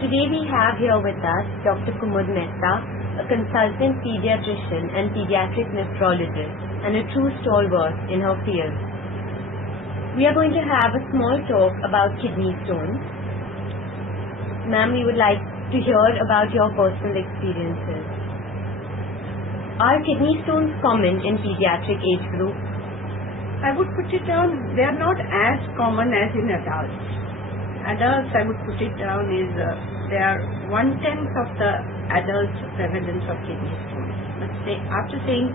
Today we have here with us Dr. Kumud Mehta, a consultant pediatrician and pediatric nephrologist and a true stalwart in her field. We are going to have a small talk about kidney stones. Ma'am, we would like to hear about your personal experiences. Are kidney stones common in pediatric age group? I would put it down, they are not as common as in adults. Adults, I would put it down, is they are 1/10 of the adult prevalence of kidney stones. But after saying,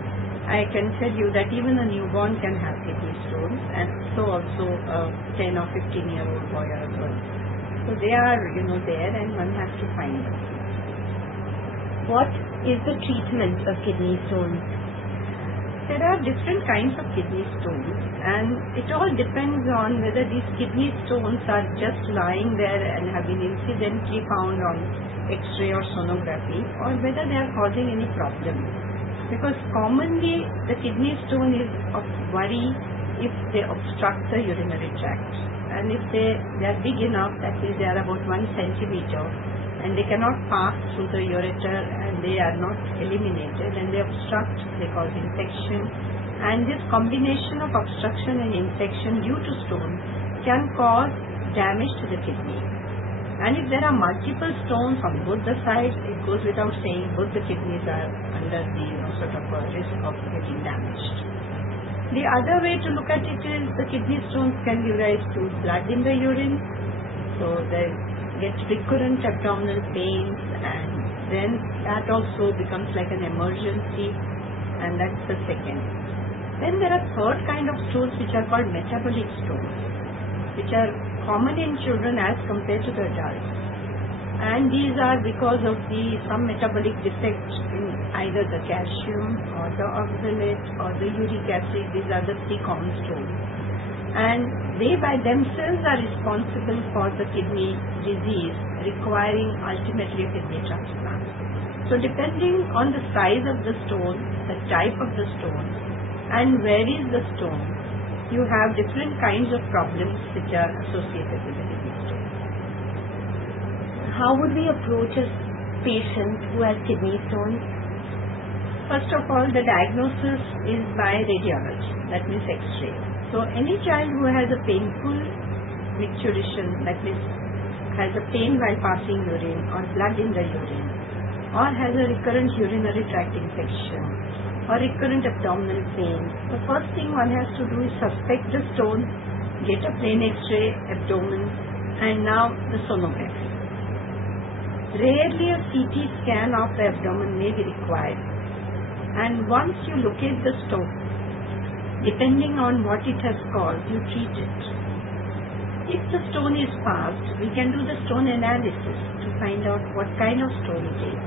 I can tell you that even a newborn can have kidney stones, and so also a 10 or 15-year-old boy or girl. So they are, there, and one has to find them. What is the treatment of kidney stones? There are different kinds of kidney stones, and it all depends on whether these kidney stones are just lying there and have been incidentally found on X-ray or sonography, or whether they are causing any problem. Because commonly the kidney stone is of worry if they obstruct the urinary tract, and if they are big enough, that is they are about 1 centimeter, and they cannot pass through the ureter and they are not eliminated and they obstruct, they cause infection, and this combination of obstruction and infection due to stone can cause damage to the kidney. And if there are multiple stones on both the sides, it goes without saying both the kidneys are under the sort of a risk of getting damaged. The other way to look at it is the kidney stones can give rise to blood in the urine, so there get recurrent abdominal pains, and then that also becomes like an emergency, and that's the second. Then there are third kind of stones which are called metabolic stones, which are common in children as compared to the adults, and these are because of some metabolic defect in either the calcium or the oxalate or the uric acid. These are the 3 common stones, and they by themselves are responsible for the kidney disease requiring ultimately a kidney transplant. So depending on the size of the stone, the type of the stone, and where is the stone, you have different kinds of problems which are associated with the kidney stone. How would we approach a patient who has kidney stones? First of all, the diagnosis is by radiology, that means X-ray. So any child who has a painful micturition, that means has a pain while passing urine or blood in the urine, or has a recurrent urinary tract infection or recurrent abdominal pain, the first thing one has to do is suspect the stone, get a plain X-ray, abdomen, and now the sonography. Rarely a CT scan of the abdomen may be required, and once you locate the stone, depending on what it has caused, you treat it. If the stone is passed, we can do the stone analysis to find out what kind of stone it is.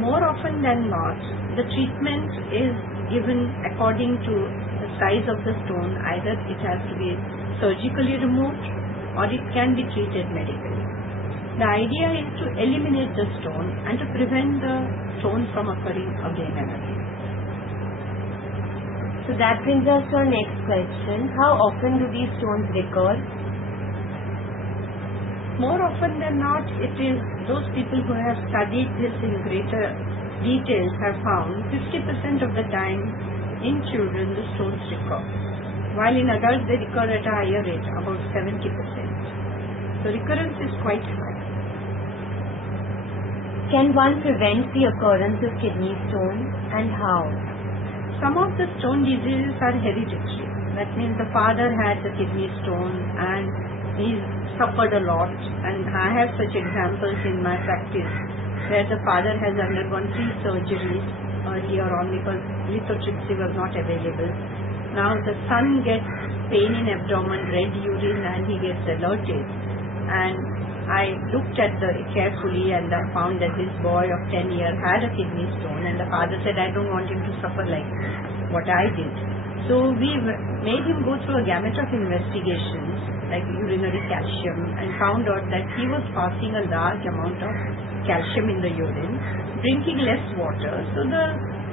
More often than not, the treatment is given according to the size of the stone. Either it has to be surgically removed or it can be treated medically. The idea is to eliminate the stone and to prevent the stone from occurring again and again. So that brings us to our next question. How often do these stones recur? More often than not, it is those people who have studied this in greater details have found 50% of the time in children the stones recur, while in adults they recur at a higher rate, about 70%. So recurrence is quite high. Can one prevent the occurrence of kidney stones, and how? Some of the stone diseases are hereditary. That means the father had the kidney stone and he suffered a lot, and I have such examples in my practice where the father has undergone 3 surgeries earlier on because lithotripsy was not available. Now the son gets pain in abdomen, red urine, and he gets alerted, and I looked at it carefully and I found that this boy of 10 years had a kidney stone, and the father said, I don't want him to suffer like what I did. So we made him go through a gamut of investigations like urinary calcium, and found out that he was passing a large amount of calcium in the urine, drinking less water, so the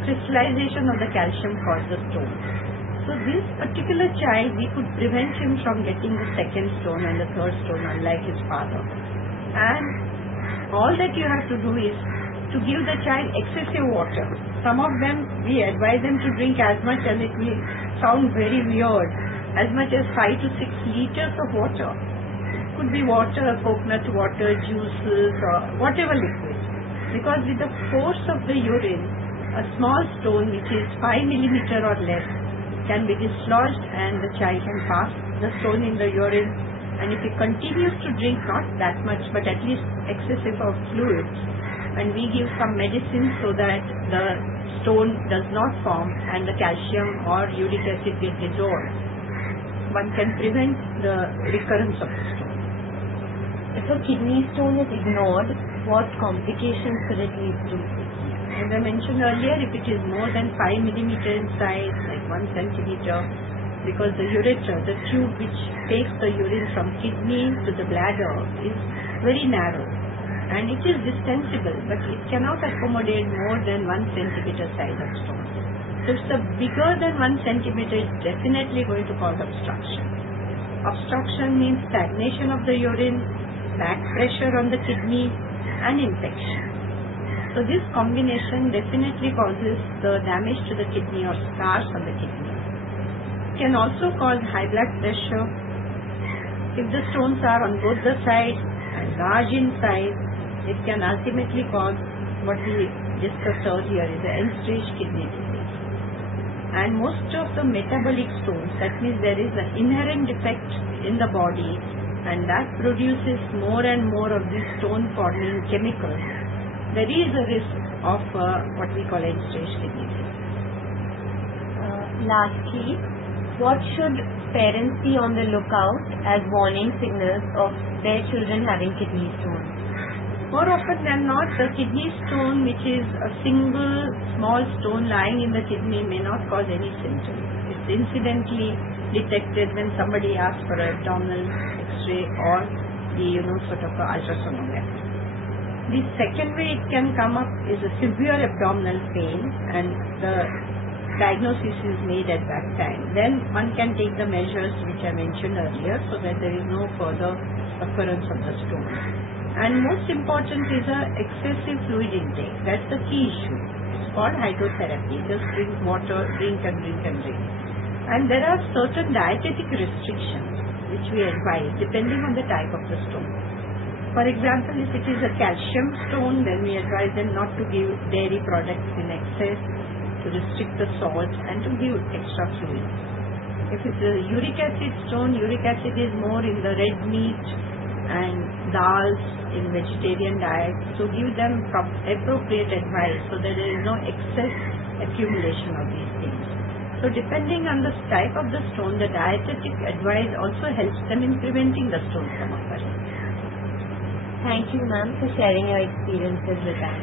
crystallization of the calcium caused the stone. So this particular child, we could prevent him from getting the second stone and the third stone, unlike his father. And all that you have to do is to give the child excessive water. Some of them, we advise them to drink as much, and it will sound very weird, as much as 5 to 6 liters of water. It could be water, coconut water, juices, or whatever liquid. Because with the force of the urine, a small stone which is 5 millimeter or less can be dislodged, and the child can pass the stone in the urine. And if he continues to drink, not that much, but at least excessive of fluids, and we give some medicine so that the stone does not form and the calcium or uric acid get dissolved, one can prevent the recurrence of the stone. If a kidney stone is ignored, what complications could it lead to? As I mentioned earlier, if it is more than 5 millimeter in size, like 1 centimeter, because the ureter, the tube which takes the urine from kidney to the bladder, is very narrow. And it is distensible, but it cannot accommodate more than 1 centimeter size of stone. So if it's bigger than 1 centimeter, it's definitely going to cause obstruction. Obstruction means stagnation of the urine, back pressure on the kidney, and infection. So this combination definitely causes the damage to the kidney or scars on the kidney. It can also cause high blood pressure. If the stones are on both the sides and large in size, it can ultimately cause what we discussed earlier, is the end-stage kidney disease. And most of the metabolic stones, that means there is an inherent defect in the body, and that produces more and more of these stone-forming chemicals. There is a risk of what we call end-stage kidney disease. Lastly, what should parents be on the lookout as warning signals of their children having kidney stones? More often than not, the kidney stone, which is a single small stone lying in the kidney, may not cause any symptoms. It's incidentally detected when somebody asks for an abdominal X-ray or the sort of ultrasonography. The second way it can come up is a severe abdominal pain, and the diagnosis is made at that time. Then one can take the measures which I mentioned earlier, so that there is no further occurrence of the stone. And most important is excessive fluid intake. That's the key issue. It's called hydrotherapy. Just drink water, drink and drink and drink. And there are certain dietetic restrictions which we advise depending on the type of the stone. For example, if it is a calcium stone, then we advise them not to give dairy products in excess, to restrict the salt, and to give extra fluid. If it's a uric acid stone, uric acid is more in the red meat and dals in vegetarian diet, so give them appropriate advice so that there is no excess accumulation of these things. So depending on the type of the stone, the dietetic advice also helps them in preventing the stone from occurring. Thank you, ma'am, for sharing your experiences with us.